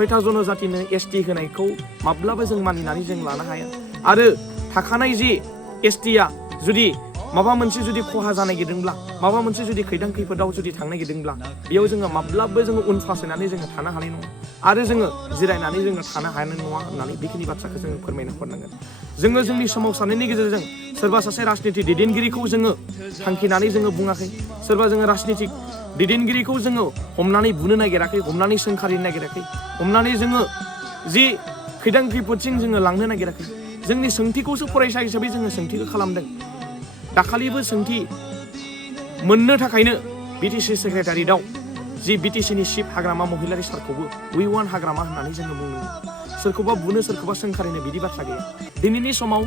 खयथा जनजातिनो एसटि होनायखौ माब्लाबा जों मानिनानै जों लानो हाया आरो थाखानाय जि एसटिया जुदि माबा मोनसे जुदि खहा जानो नागिरदोंब्ला माबा मोनसे जुदि खैदां खैफोदाव जुदि थांनो नागिरदोंब्ला बेयाव जोङो माब्लाबो जोङो उन फासयनानै जोङो थानो हानाय नङा आरो जोङो जिरायनानै जोङो थानो हानाय नङा होननानै बेखिनि बाथ्राखौ जोङो फोरमायना हरनांगोन। जोङो जोंनि सोमावसारनायनि गेजेरजों सोरबा सासे राजनिति दैदेनगिरिखौ जोङो थांखिनानै जोङो बुङाखै, सोरबा जोङो राजनितिक दैदेनगिरिखौ जोङो हमनानै बुनो नागिराखै, हमनानै सोंखारिनो नागिराखै, हमनानै जोङो जि खैदां खैफोदसिम जोङो लांनो नागिराखै। जोंनि सोंथिखौसो फरायसा हिसाबै जोङो सोंथिखौ खालामदों। दाखालिबो सोंथि मोननो थाखायनो बिटिसि सेक्रेटारियेटआव जि बिटिसिनि चिफ हाग्रामा महिलारि सारखौबो उइ वान हाग्रामा होननानै जोङो बुंदों। सोरखौबा बुनो सोरखौबा सोंखारिनो बिदि बाथ्रा गैया। दिनैनि समाव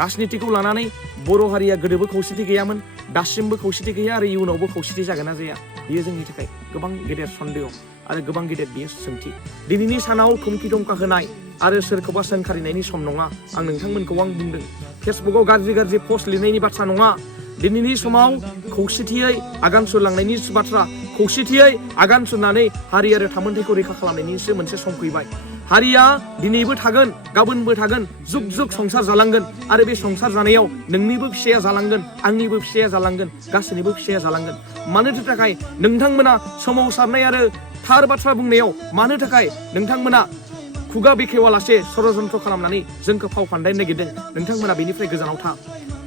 राजनितिखौ लानानै बर' हारिया गोदोबो खौसेथि गैयामोन, दासिमबो खौसेथि गैया आरो इयुनावबो खौसेथि जागोन ना जाया बेयो जोंनि थाखाय गोबां गेदेर सन्देह आरो गोबां गेदेर बियो सोंथि। दिनैनि सानाव थुमखि दमका होनाय आरो सोरखौबा सोंखारिनायनि सम नङा। आं नोंथांमोनखौ आं बुंदों, फेसबुकआव गाज्रि गाज्रि पस्ट लिरनायनि बाथ्रा नङा। दिनैनि समाव खौसेथियै आगान सुरलांनायनि बाथ्रा, खौसेथियै आगान सुरनानै हारि आरो थामोन्थायखौ रैखा खालामनायनिसो मोनसे सम फैबाय। हारिया दिनैबो थागोन, गाबोनबो थागोन, जुग जुग संसार जालांगोन आरो बे संसार जानायाव नोंनिबो फिसाया जालांगोन, आंनिबो फिसाया जालांगोन, गासैनिबो फिसाया जालांगोन। मानो थाखाय नोंथांमोना सोमावसारनाय आरो थार बाथ्रा बुंनायाव मानो थाखाय नोंथांमोना खुगा बेखेवालासे षड़यन्त्र खालामनानै जोंखौ फाव फान्दायनो नागिरदों? नोंथांमोना बेनिफ्राय गोजानाव था।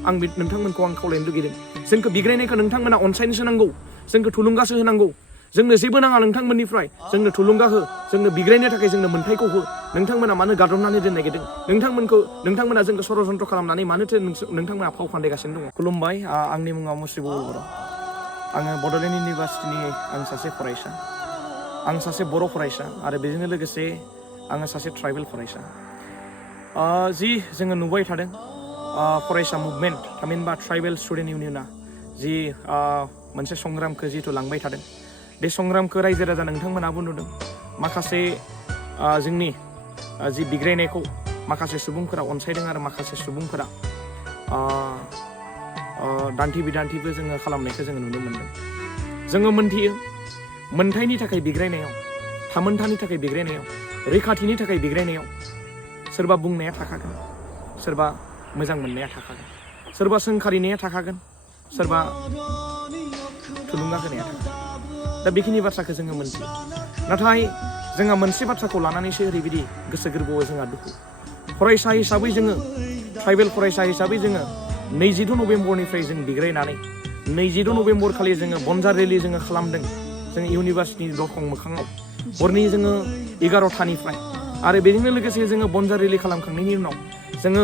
आं नोंथांमोनखौ आं खावलायनो लुगैदों, जोंखौ बिग्रायनायखौ नोंथांमोना अनसायनोसो नांगौ, जोंखौ थुलुंगासो होनांगौ। जोंनो जेबो नाङा नोंथांमोननिफ्राय, जोंनो थुलुंगा हो, जोंनो बिग्रायनो थाखाय जोंनो मोन्थायखौ हो। नोंथांमोना मानो गादबनानै दोननो नागिरदों? नोंथांमोना जोंखौ षड़यन्त्र खालामनानै मानोथो नोंथांमोना फाव फान्दायगासिनो दङ? खुलुमबाय, आंनि मुङा मुस्रि बर'। आङो बड'लेण्ड इउनिभारसिटिनि आं सासे फरायसा, आं सासे बर' फरायसा आरो बेजोंनो लोगोसे आङो सासे ट्राइबेल फरायसा। जि जोङो नुबाय थादों फरायसा मुभमेन्ट, थामहिनबा ट्राइबेल स्टुडेन्ट इउनियना जि मोनसे संग्रामखौ जिहेतु लांबाय थादों, बे संग्रामखौ रायजो राजा नोंथांमोनाबो नुदों। माखासे जोंनि जि बिग्रायनायखौ माखासे सुबुंफोरा अनसायदों आरो माखासे सुबुंफोरा दान्थे बिदान्थेबो जोङो खालामनायखौ जोङो नुनो मोन्दों। जोङो मोनथियो, मोन्थायनि थाखाय बिग्रायनायाव, थामोन्थानि थाखाय बिग्रायनायाव, रैखाथिनि थाखाय बिग्रायनायाव सोरबा बुंनाया थाखागोन, सोरबा मोजां मोननाया थाखागोन, सोरबा सोंखारिनाया थाखागोन, सोरबा थुलुंगा होनाया थाखागोन। दा बेखिनि बाथ्राखौ जोङो मोनथियो। नाथाय जोंहा मोनसे बाथ्राखौ लानानैसो ओरैबायदि गोसो गोरबोआव जोंहा दुखु। फरायसा हिसाबै जोङो, ट्राइबेल फरायसा हिसाबै जोङो 22 नभेम्बरनिफ्राय जों बिग्रायनानै 22 नभेम्बर खालि जोङो बनजार रेलि जोङो खालामदों। जों इउनिभारसिटिनि दरखं मोखाङाव हरनि जोङो 11थानिफ्राय आरो बेजोंनो लोगोसे जोङो बनजार रेलि खालामखांनायनि उनाव जोङो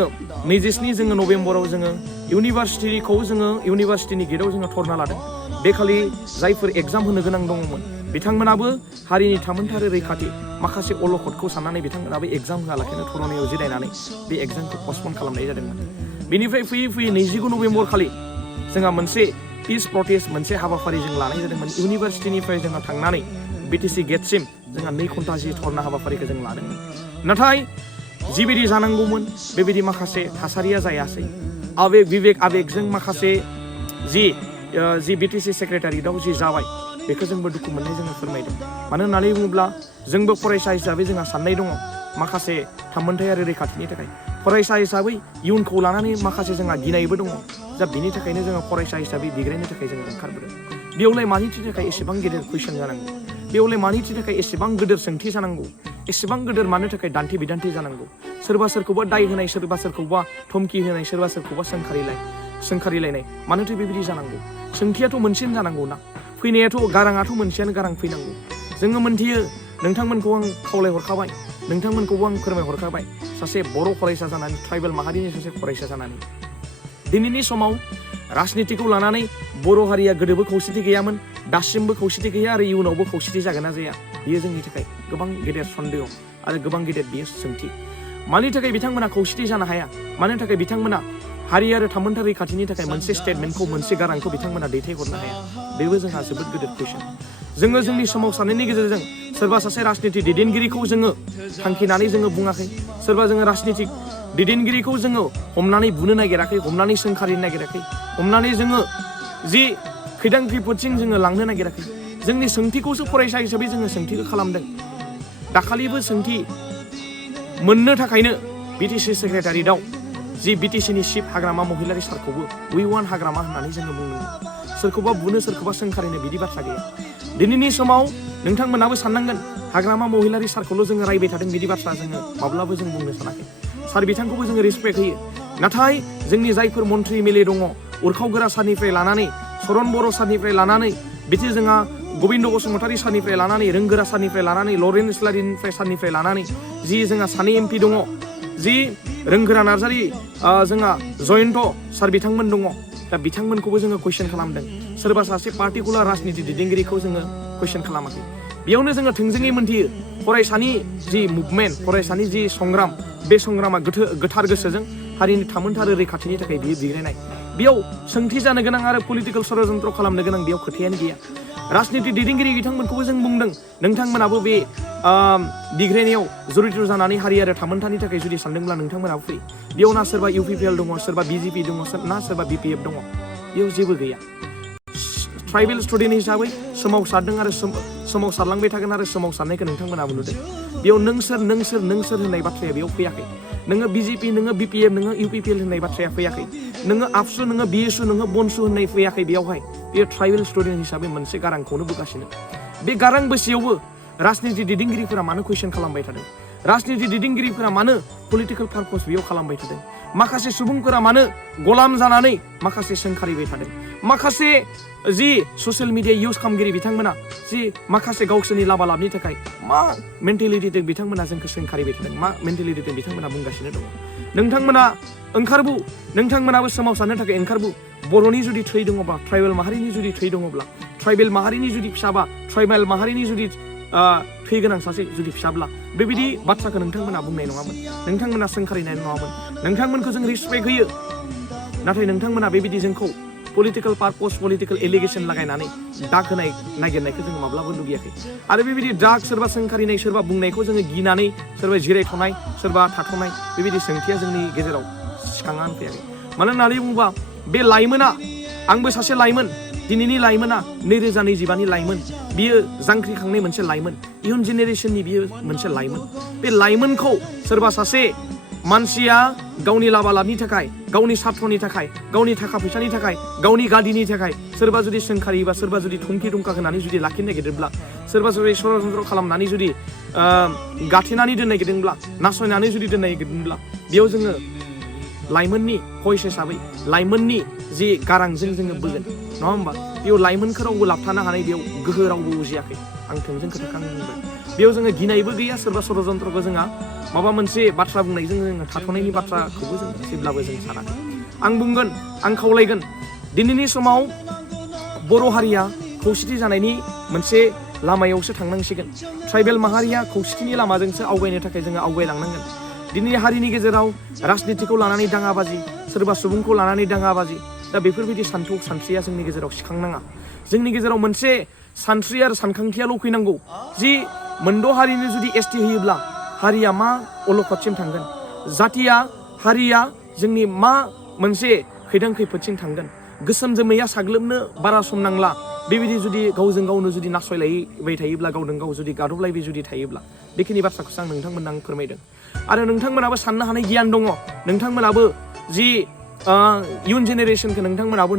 27 नभेम्बराव जोङो इउनिभारसिटिनि गेटआव जोङो धरना लादों। बे खालि जायफोर एग्जाम होनो गोनां दङमोन बिथांमोनाबो हारिनि थामोन्थाय आरो रैखाथि माखासे अलखदखौ साननानै बिथांमोनाबो एग्जाम होआलाखैनो धरनायाव जिरायनानै बे एग्जामखौ पस्टपन खालामनाय जादोंमोन। बेनिफ्राय फैयै 29 नभेम्बर खालि जोंहा मोनसे पिस प्रटेस्ट मोनसे हाबाफारि जों लानाय जादोंमोन। इउनिभारसिटिनिफ्राय जोंहा थांनानै बिटिसि गेटसिम जोंहा 2 घन्टा जि धरना हाबाफारिखौ जों लादोंमोन। नाथाय जिबायदि जानांगौमोन बेबायदि माखासे थासारिया जायासै। आबेगजों माखासे जि बिटिसि सेक्रेटारियेटआव जि जाबाय बेखौ जोंबो दुखु मोननाय जोङो फोरमायदों। मानो होननानै बुङोब्ला जोंबो फरायसा हिसाबै जोंहा साननाय दङ माखासे थामोन्थाय आरो रैखाथिनि थाखाय। फरायसा हिसाबै इयुनखौ लानानै माखासे जोंहा गिनायबो दङ। दा बिनि थाखायनो जोङो फरायसा हिसाबै बिग्रायनो थाखाय जोङो ओंखारबोदों। बेयावलाय मानि थाखाय एसेबां गेदेर कुइसन जानांगौ? बेयावलाय मानि थाखाय एसेबां गेदेर सोंथि जानांगौ? एसेबां गेदेर मानो थाखाय दान्थे बिदान्थे जानांगौ? सोरबा सोरखौबा दाय होनाय, सोरबा सोरखौबा धमकि होनाय, सोरबा सोरखौबा सोंखारिलायनाय मानोथो बेबायदि जानांगौ? सोंथियाथ' मोनसेनो जानांगौ ना। फैनायाथ' गाराङाथ' मोनसेयानो गारां फैनांगौ। जोङो मोनथियो, नोंथांमोनखौ आं खावलायहरखाबाय, नोंथांमोनखौबो आं फोरमायहरखाबाय, सासे बर' फरायसा जानानै, ट्राइबेल माहारिनि सासे फरायसा जानानै दिनैनि समाव राजनितिखौ लानानै बर' हारिया गोदोबो खौसेथि गैयामोन, दासिमबो खौसेथि गैया आरो इयुनावबो खौसेथि जागोन ना जाया बेयो जोंनि थाखाय गोबां गेदेर सन्देह आरो गोबां गेदेर बियो सोंथि। मानि थाखाय बिथांमोना खौसेथि जानो हाया? मानि थाखाय बिथांमोना हारि आरो थामोन्थाय रैखाथिनि थाखाय मोनसे स्टेटमेन्टखौ, मोनसे गारांखौ बिथांमोना दैथायहरनो हाया? बेबो जोंहा जोबोद गिदिर कुइसन। जोङो जोंनि सोमावसारनायनि गेजेरजों सोरबा सासे राजनिति दैदेनगिरिखौ जोङो थांखिनानै जोङो बुङाखै, सोरबा जोङो राजनितिक दैदेनगिरिखौ जोङो हमनानै बुनो नागिराखै, हमनानै सोंखारिनो नागिराखै, हमनानै जोङो जि खैदां खैफोदसिम जोङो लांनो नागिराखै। जोंनि सोंथिखौसो फरायसा हिसाबै जोङो सोंथिखौ खालामदों। दाखालिबो सोंथि मोननो थाखायनो बिटिसि सेक्रेटारियेटआव जि बिटिसिनि चिफ हाग्रामा महिलारि सारखौबो वी वान हाग्रामा होननानै जोङो बुंदों। सोरखौबा बुनो सोरखौबा सोंखारिनो बिदि बाथ्रा गैया। दिनैनि समाव नोंथांमोनाबो साननांगोन हाग्रामा महिलारि सारखौल' जोङो रायबाय थादों बिदि बाथ्रा जोङो माब्लाबो जों बुंनो सानाखै। सार बिथांखौबो जोङो रेसपेक्ट होयो। नाथाय जोंनि जायफोर मन्त्रि एमएलए दङ उरखावगोरा सारनिफ्राय लानानै सरन बर' सारनिफ्राय लानानै बिदि जोंहा गबिन्द बसुमतारी सारनिफ्राय लानानै रोंगोरा सारनिफ्राय लानानै लरेन इस्लारिनिफ्राय सारनिफ्राय लानानै जि जोंहा सानै एमपि दङ, जि रोंगोरा नार्जारि जोंहा जयन्त सार बिथांमोन दङ। दा बिथांमोनखौबो जोङो कुइसन खालामदों। सोरबा सासे पार्टिकुलार राजनिति दैदेनगिरिखौ जोङो कुइसन खालामाखै। बेयावनो जोङो थोंजोङै मोनथियो फरायसानि जि मुभमेन्ट, फरायसानि जि संग्राम, बे संग्रामा गोथार गोसोजों हारिनि थामोनथा आरो रैखाथिनि थाखाय बियो बिग्रायनाय। बेयाव सोंथि जानो गोनां आरो पलिटिकेल षड़यन्त्र खालामनो गोनां बेयाव खोथायानो गैया। राजनिति दैदेनगिरि बिथांमोनखौबो जों बुंदों नोंथांमोनाबो बे बिग्रायनायाव जड़ित जानानै हारि आरो थामोनथानि थाखाय जुदि सानदोंब्ला नोंथांमोनाबो फै। बेयाव ना सोरबा इउपिपिएल दङ, सोरबा बिजेपि दङ, ना सोरबा बिपिएफ दङ। बेयाव जेबो गैया। ट्राइबेल स्टुडेन्ट हिसाबै सोमावसारदों आरो सोमावसारलांबाय थागोन आरो सोमावसारनायखौ नोंथांमोनाबो नुदों। बेयाव नोंसोर होननाय बाथ्राया बेयाव फैयाखै। नोङो बिजेपि, नोङो बिपिएफ, नोङो इउपिपिएल होननाय बाथ्राया फैयाखै। नोङो आबसु, नोङो बिएसु, नोङो बनसु होननाय फैयाखै बेयावहाय। बेयो ट्राइबेल स्टुडेन्ट हिसाबै मोनसे गारांखौनो बोगासिनो। बे गारां बोसेयावबो राजनिति दैदेनगिरिफोरा मानो कुइसन खालामबाय थादों? राजनिति दैदेनगिरिफोरा मानो पलिटिकेल पारपस बेयाव खालामबाय थादों? माखासे सुबुंफोरा मानो गलाम जानानै माखासे सोंखारिबाय थादों? माखासे जि ससियेल मिडिया इउज खालामगिरि बिथांमोना जि माखासे गावसोरनि लाबा लाबनि थाखाय मा मेन्टेलिटिजों बिथांमोना जोंखौ सोंखारिबाय थादों, मा मेन्टेलिटिजों बिथांमोना बुंगासिनो दङ। नोंथांमोना ओंखारबो, नोंथांमोनाबो सोमावसारनो थाखाय ओंखारबो। बर'नि जुदि थै दङबा, ट्राइबेल माहारिनि जुदि थै दङब्ला, ट्राइबेल माहारिनि जुदि फिसाबा, ट्राइबेल माहारिनि जुदि थै गोनां सासे जुदि फिसाब्ला बेबायदि बाथ्राखौ नोंथांमोना बुंनाय नङामोन, नोंथांमोना सोंखारिनाय नङामोन। नोंथांमोनखौ जों रिसपेक्ट होयो। नाथाय नोंथांमोना बेबायदि जोंखौ पलिटिकेल पारपस, पलिटिकेल एलिगेसन लागायनानै दाग होनाय नागिरनायखौ जोङो माब्लाबो लुबैयाखै। आरो बेबायदि दाग, सोरबा सोंखारिनाय, सोरबा बुंनायखौ जोङो गिनानै सोरबा जिरायथ'नाय, सोरबा थाथ'नाय, बेबायदि सोंथिया जोंनि गेजेराव सिखांनानै फैयाखै। मानो होननानै बुङोबा बे लाइमोना, आंबो सासे लाइमोन, दिनैनि लाइमोना 2025नि लाइमोन, बियो जांख्रिखांनाय मोनसे लाइमोन, इयुन जेनेरेसननि बियो मोनसे लाइमोन। बे लाइमोनखौ सोरबा सासे मानसिया गावनि लाबा लाबनि थाखाय, गावनि साथ्रनि थाखाय, गावनि थाखा फैसानि थाखाय, गावनि गादिनि थाखाय सोरबा जुदि सोंखारियोबा, सोरबा जुदि थुमखि दुमखा होनानै जुदि लाखिनो नागिरदोंब्ला, सोरबा जुदि षड़यन्त्र खालामनानै जुदि गाथेनानै दोननो नागिरदोंब्ला, नासयनानै जुदि दोननो नागिरदोंब्ला, बेयाव जोङो लाइमोननि भइस हिसाबै, लाइमोननि जि गारांजों जोङो बोगोन, नङा होमबा? बेयाव लाइमोनखौ रावबो लाबथानो हानाय बेयाव गोहो रावबो उजियाखै। आं थोंजों खोथाखौ आं बुंबाय। बेयाव जोङो गिनायबो गैया, सोरबा षड़यन्त्रखौ जोंहा माबा मोनसे बाथ्रा बुंनायजों जोङो थाथ'नायनि बाथ्राखौबो जों जेब्लाबो जों सानाखै। आं बुंगोन, आं खावलायगोन, दिनैनि समाव बर' हारिया खौसेथि जानायनि मोनसे लामायावसो थांनांसिगोन। ट्राइबेल माहारिया खौसेथिनि लामाजोंसो आवगायनो थाखाय जोङो आवगायलांनांगोन। दिनै हारिनि गेजेराव राजनितिखौ लानानै दाङाबाजि, सोरबा सुबुंखौ लानानै दाङाबाजि, दा बेफोरबायदि सानस्रिया जोंनि गेजेराव सिखांनाङा। जोंनि गेजेराव मोनसे सानस्रि आरो सानखांथियाल' फैनांगौ जि मोनद' हारिनो जुदि एसटि होयोब्ला हारिया मा अलखदसिम थांगोन, जातिया, हारिया जोंनि मा मोनसे खैदां खैफोदसिम थांगोन। गोसोम जोमैया साग्लोबनो बारा सम नांला। बेबायदि जुदि गावजों गावनो जुदि नासयलायबाय थायोब्ला, गावजों गाव जुदि गादबलायबाय जुदि थायोब्ला, बेखिनि बाथ्राखौसो आं नोंथांमोननो आं फोरमायदों। आरो नोंथांमोनाबो साननो हानाय गियान दङ। नोंथांमोनाबो जि इयुन जेनेरेसनखौ नोंथांमोनाबो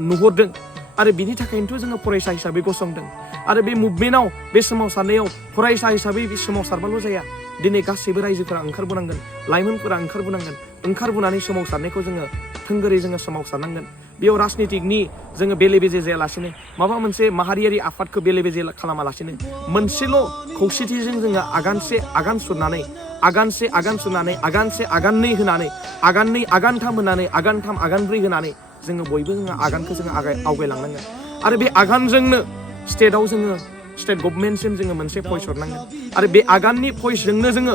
नुहुरदों। आरो बिनि थाखायनोथ' जोङो फरायसा हिसाबै गसंदों। आरो बे मुभमेन्टआव, बे सोमावसारनायाव फरायसा हिसाबै बे सोमावसारबाल' जाया। दिनै गासैबो रायजोफोरा ओंखारबोनांगोन, लाइमोनफोरा ओंखारबोनांगोन। ओंखारबोनानै सोमावसारनायखौ जोङो थोंगोरै जोङो सोमावसारनांगोन। बेयाव राजनितिकनि जोङो बेले बेजे जायालासिनो, माबा मोनसे माहारियारि आफादखौ बेले बेजे खालामालासिनो, मोनसेल' खौसेथिजों जोङो आगानसे आगान सुरनानै, आगानसे आगान सुरनानै, आगानसे आगाननै होनानै, आगाननै आगानथाम होनानै, आगानथाम आगानब्रै होनानै जोङो बयबो जोङो आगानखौ जोङो आवगायलांनांगोन। आरो बे आगानजोंनो स्टेटआव जोङो, स्टेट गभर्नमेन्टसिम जोङो मोनसे भइस हरनांगोन। आरो बे आगाननि भइसजोंनो जोङो,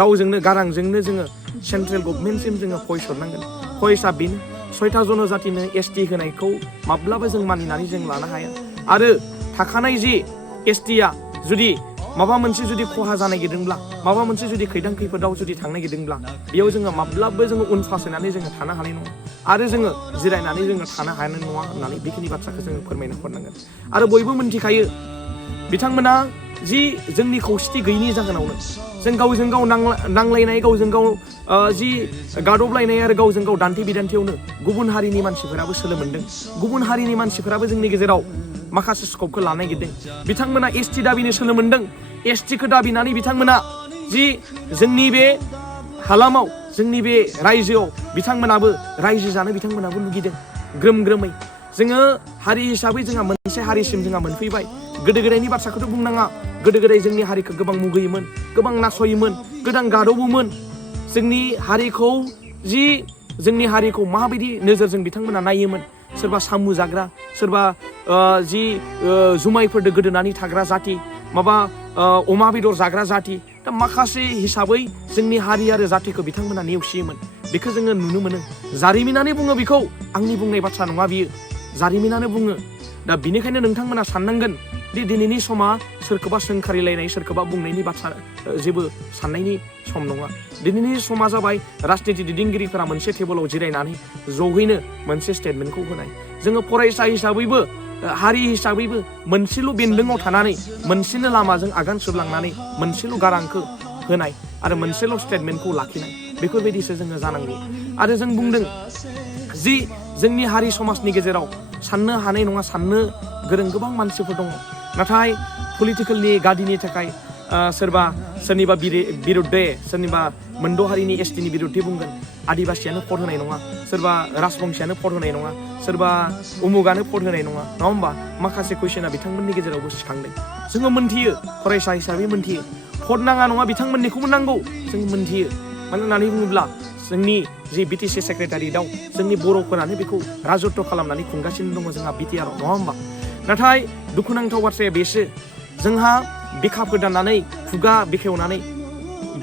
रावजोंनो गारांजोंनो जोङो सेन्ट्रेल गभर्नमेन्टसिम जोङो भइस हरनांगोन। भइसआ बेनो, 6था जनजातिनो एसटि होनायखौ माब्लाबा जों मानिनानै जों लानो हाया। आरो थाखानाय जि एसटिया जुदि माबा मोनसे जुदि खहा जानो नागिरदोंब्ला, माबा मोनसे जुदि खैदां खैफोदाव जुदि थांनो नागिरदोंब्ला, बेयाव जोङो माब्लाबो जोङो उन फासयनानै जोङो थानो हानाय नङा। आरो जोङो जिरायनानै जोङो थानो हानाय नङा होननानै बेखिनि बाथ्राखौ जोङो फोरमायना हरनांगोन। आरो बयबो मिन्थिखायो, बिथांमोना जि जोंनि खौसेथि गैयिनि जाहोनावनो जों गावजों गाव नांलायनाय गावजों गाव जि गादबलायनाय आरो गावजों गाव दान्थे बिदान्थेयावनो गुबुन हारिनि मानसिफोराबो सोलो मोन्दों। गुबुन हारिनि मानसिफोराबो जोंनि गेजेराव माखासे स्कपखौ लानो नागिरदों। बिथांमोना एसटि दाबिनो सोलो मोन्दों। एसटिखौ दाबिनानै बिथांमोना जि जोंनि बे हालामाव जोंनि बे रायजोआव बिथांमोनाबो रायजो जानो बिथांमोनाबो लुगैदों ग्रोम ग्रोमै। जोङो हारि हिसाबै जोंहा मोनसे हारिसिम जोंहा मोनफैबाय। गोदो गोदायनि बाथ्राखौथ' बुंनाङा। गोदो गोदाय जोंनि हारिखौ गोबां मुगैयोमोन, गोबां नासयोमोन, गोबां गादबोमोन। जोंनि हारिखौ जोंनि हारिखौ माबायदि नोजोरजों बिथांमोना नायोमोन। सोरबा सामु जाग्रा, सोरबा जुमायफोरदो गोदोनानै थाग्रा जाति, माबा अमा बेदर जाग्रा जाति। दा माखासे हिसाबै जोंनि हारि आरो जातिखौ बिथांमोना नेवसियोमोन। बेखौ जोङो नुनो मोनो। जारिमिनानो बुङो बेखौ, आंनि बुंनाय बाथ्रा नङा बियो, जारिमिनानो बुङो। दा बिनिखायनो नोंथांमोना साननांगोन दि दिनैनि समा सोरखौबा सोंखारिलायनाय, सोरखौबा बुंनायनि बाथ्रा जेबो साननायनि सम नङा। दिनैनि समा जाबाय राजनिथि दैदेनगिरिफोरा मोनसे टेबोलाव जिरायनानै ज'यैनो मोनसे स्टेटमेन्टखौ होनाय। जोङो फरायसा हिसाबैबो हारि हिसाबैबो मोनसेल' बेन्दोङाव थानानै मोनसेल' लामाजों आगान सुरलांनानै मोनसेल' गारांखौ होनाय आरो मोनसेल' स्टेटमेन्टखौ लाखिनाय, बेफोरबायदिसो जोङो जानांगौ। आरो जों बुंदों जि जोंनि हारि समाजनि गेजेराव साननो हानाय नङा, साननो गोरों गोबां मानसिफोर दङ। नाथाय पलिटिकेलनि गादिनि थाखाय सोरनिबा बिरुद्धे, सोरनिबा मोनद' हारिनि एसटिनि बिरुद्धे बुंगोन। आदिबासियानो भट होनाय नङा, सोरबा राजबंसियानो भट होनाय नङा, सोरबा उमुगानो भट होनाय नङा होमबा? माखासे कुइसना बिथांमोननि गेजेरावबो सिखांदों। जोङो मोनथियो, फरायसा हिसाबै मोनथियो, भट नाङा नङा, बिथांमोननिखौबो नांगौ, जों मोनथियो। मानो होननानै बुङोब्ला जोंनि जि बिटिसि सेक्रेटारियेटआव जोंनि बर'फोरानो बेखौ राजत्व खालामनानै खुंगासिनो दङ जोंहा बिटिआरआव, नङा होमबा? नाथाय दुखुनांथाव बाथ्राया बेसो, जोंहा बिखा फोदाननानै खुगा बेखेवनानै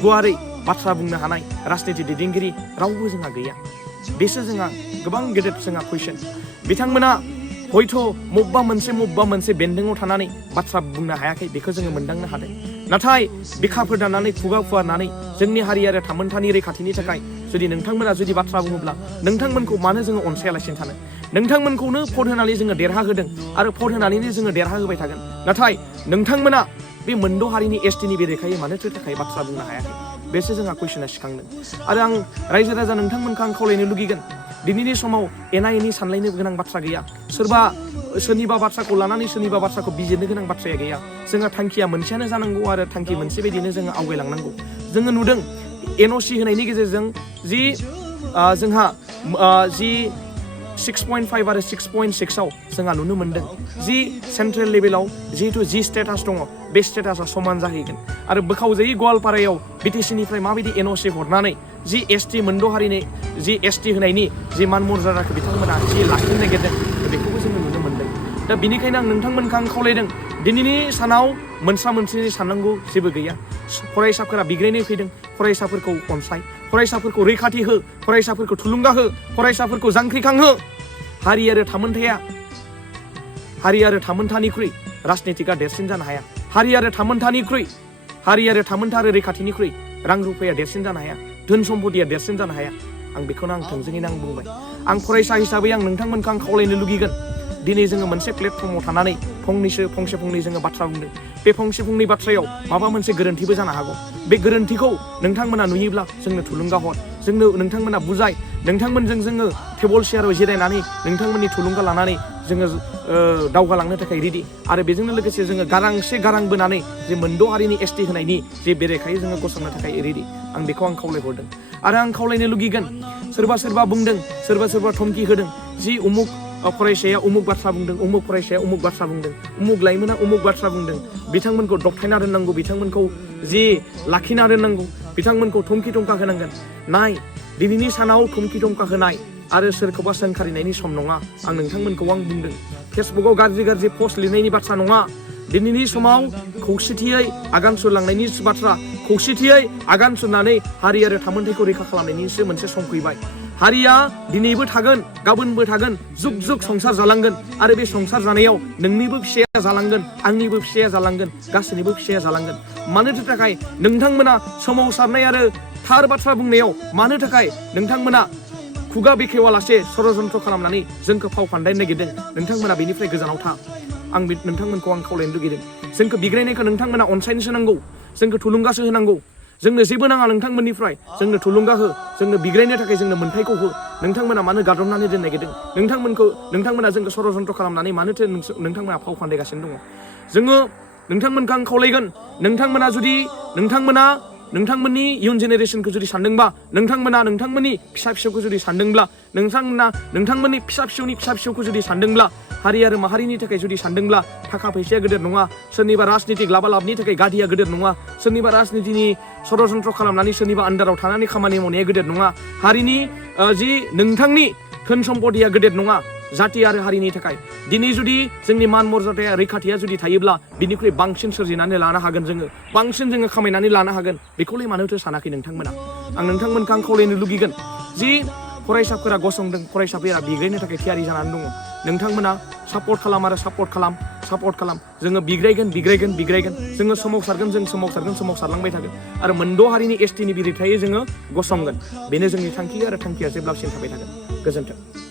गुवारै बाथ्रा बुंनो हानाय राजनिथि दैदेनगिरि रावबो जोंहा गैया। बेसो जोंहा गोबां गेदेर जोंहा कुइसन। बिथांमोना हयथ' मबेबा मोनसे बेन्दोङाव थानानै बाथ्रा बुंनो हायाखै, बेखौ जोङो मोनदांनो हादों। नाथाय बिखा फोदाननानै खुगा फुवारनानै जोंनि हारि आरो थामोनथानि रैखाथिनि थाखाय जुदि नोंथांमोना जुदि बाथ्रा बुङोब्ला नोंथांमोनखौ मानो जोङो अनसायालासिनो थानो? नोंथांमोनखौनो भट होनानै जोङो देरहाहोदों आरो भट होनानैनो जोङो देरहाहोबाय थागोन। नाथाय नोंथांमोना बे मोनद' हारिनि एसटिनि बेरेखायै मानोथो थाखाय बाथ्रा बुंनो हायाखै? बेसो जोंहा कुइसना सिखांदों। आरो आं रायजो राजा नोंथांमोनखौ आं खावलायनो लुगैगोन, दिनैनि समाव एना एनि सानलायनो गोनां बाथ्रा गैया। सोरनिबा बाथ्राखौ लानानै सोरनिबा बाथ्राखौ बिजिरनो गोनां बाथ्राया गैया। जोंहा थांखिया मोनसेयानो जानांगौ आरो थांखि मोनसे बायदिनो जोङो आवगायलांनांगौ। जोङो नुदों एनअसि होनायनि गेजेरजों जि जोंहा जि 6.5 आरो 6.6आव जोंहा नुनो मोन्दों जि सेन्ट्रेल लेभेलाव जिहेतु जि स्टेटास दङ, बे स्टेटासा समान जाहैगोन। आरो बोखावजायै गवालपारायाव बिटिसिनिफ्राय माबायदि एनअसि हरनानै जि एसटि मोनद' हारिनि जि एसटि होनायनि जि मान मर्यादाखौ बिथांमोना जि लाखिनो नागिरदों, बेखौबो जोङो नुनो मोन्दों। दा बिनिखायनो आं नोंथांमोनखौ आं खावलायदों, दिनैनि सानाव मोनसे साननांगौ जेबो गैया। फरायसाफोरा बिग्रायनो फैदों, फरायसाफोरखौ अनसाय, फरायसाफोरखौ रैखाथि हो, फरायसाफोरखौ थुलुंगा हो, फरायसाफोरखौ जांख्रिखांहो। हारि आरो थामोनथानिख्रुइ राजनितिकआ देरसिन जानो हाया। हारि आरो थामोनथा आरो रैखाथिनिख्रुइ रां रुफाया देरसिन जानो हाया, धोन सम्पतिया देरसिन जानो हाया। आं बेखौनो थोंजोङैनो बुंबाय। आं फरायसा हिसाबै आं नोंथांमोनखौ आं खावलायनो लुगैगोन, दिनै जोङो मोनसे प्लेटफर्माव थानानै फंसे फंनै जोङो बाथ्रा बुंदों। बे फंसे फंनै बाथ्रायाव माबा मोनसे गोरोन्थिबो जानो हागौ। बे गोरोन्थिखौ नोंथांमोना नुयोब्ला जोंनो थुलुंगा हर, नोंथांमोना बुजाय। नोंथांमोनजों जोङो टेबोल चेयाराव जिरायनानै नोंथांमोननि थुलुंगा लानानै जोङो दावगालांनो थाखाय रेडि। आरो बेजोंनो लोगोसे जोङो गारां बोनानै जे मोनद' हारिनि एसटि होनायनि जे बेरेखायै जोङो गसंनो थाखाय रेडि। आं बेखौ आं खावलायहरदों। आरो आं खावलायनो लुगैगोन, सोरबा बुंदों, सोरबा धमकि होदों जि उमुक फरायसाया उमुक बाथ्रा बुंदों, उमुक फरायसाया उमुक बाथ्रा बुंदों, उमुक लाइमोना उमुक बाथ्रा बुंदों, बिथांमोनखौ दबथायना दोननांगौ, बिथांमोनखौ जि लाखिना दोननांगौ, बिथांमोनखौ धमकि धमका होनांगोन। नाय, दिनैनि सानाव धमकि धमका होनाय आरो सोरखौबा सोंखारिनायनि सम नङा। आं नोंथांमोनखौ आं बुंदों, फेसबुकाव गाज्रि पस्ट लिरनायनि बाथ्रा नङा। दिनैनि समाव खौसेथियै आगान सुरलांनायनि बाथ्रा, खौसेथियै आगान सुरनानै हारि आरो थामोनथाइखौ रैखा खालामनायनिसो मोनसे सम फैबाय। हारिया दिनैबो थागोन, गाबोनबो थागोन, जुग संसार जालांगोन। आरो बे संसार जानायाव नोंनिबो फिसाया जालांगोन, आंनिबो फिसाया जालांगोन, गासैनिबो फिसाया जालांगोन। मानोथो थाखाय नोंथांमोना सोमावसारनाय आरो थार बाथ्रा बुंनायाव मानो थाखाय नोंथांमोना खुगा बेखेवालासे षड़यन्त्र खालामनानै जोंखौ फाव फान्दायनो नागिरदों? नोंथांमोना बेनिफ्राय गोजानाव था। आं नोंथांमोनखौ आं खावलायनो लुगैदों जोंखौ बिग्रायनायखौ नोंथांमोना अनसायनोसो नांगौ जोंखौ थुलुंगासो होनांगौ जोंनो जेबो नाङा नोंथांमोननिफ्राय जोंनो थुलुंगा हो जोंनो बिग्रायनो थाखाय जोंनो मोन्थायखौ हो नोंथांमोना मानो गादबनानै दोननो नागिरदों नोंथांमोना जोंखौ षड़यन्त्र खालामनानै मानोथो नोंथांमोना फाव फान्दायगासिनो दङ जोङो नोंथांमोनखौ आं खावलायगोन नोंथांमोना जुदि नोंथांमोननि इयुन जेनेरेसनखौ जुदि सानदोंबा नोंथांमोना नोंथांमोननि फिसा फिसौखौ जुदि सानदोंब्ला नोंथांमोननि फिसा फिसौनि फिसा फिसौखौ जुदि सानदोंब्ला हारि आरो माहारिनि थाखाय जुदि सानदोंब्ला थाखा फैसाया गेदेर नङा सोरनिबा राजनितिक लाबालाबनि थाखाय गादिया गेदेर नङा सोरनिबा राजनितिनि षड़यन्त्र खालामनानै सोरनिबा आन्दाराव थानानै खामानि मावनाया गेदेर नङा हारिनि जि नोंथांनि धोन सम्पतिया गेदेर नङा जाति आरो हारिनि थाखाय दिनै जुदि जोंनि मान मर्यादाया रैखाथिया जुदि थायोब्ला बिनिख्रुइ बांसिन सोरजिनानै लानो हागोन जोङो बांसिन जोङो खामायनानै लानो हागोन बेखौलाय मानोथो सानाखै नोंथांमोना आं नोंथांमोनखौ आं खावलायनो लुगैगोन जि फरायसाफोरा गसंदों फरायसाफोरा बिग्रायनो थाखाय थियारि जानानै दङ नोंथांमोना सापर्ट खालाम जोङो बिग्रायगोन जोङो सोमावसारलांबाय थागोन आरो मोनद' हारिनि एसटिनि बिरेखायै जोङो गसंगोन बेनो जोंनि थांखि आरो थांखिया जेब्लासिम थाबाय थागोन गोजोन्थों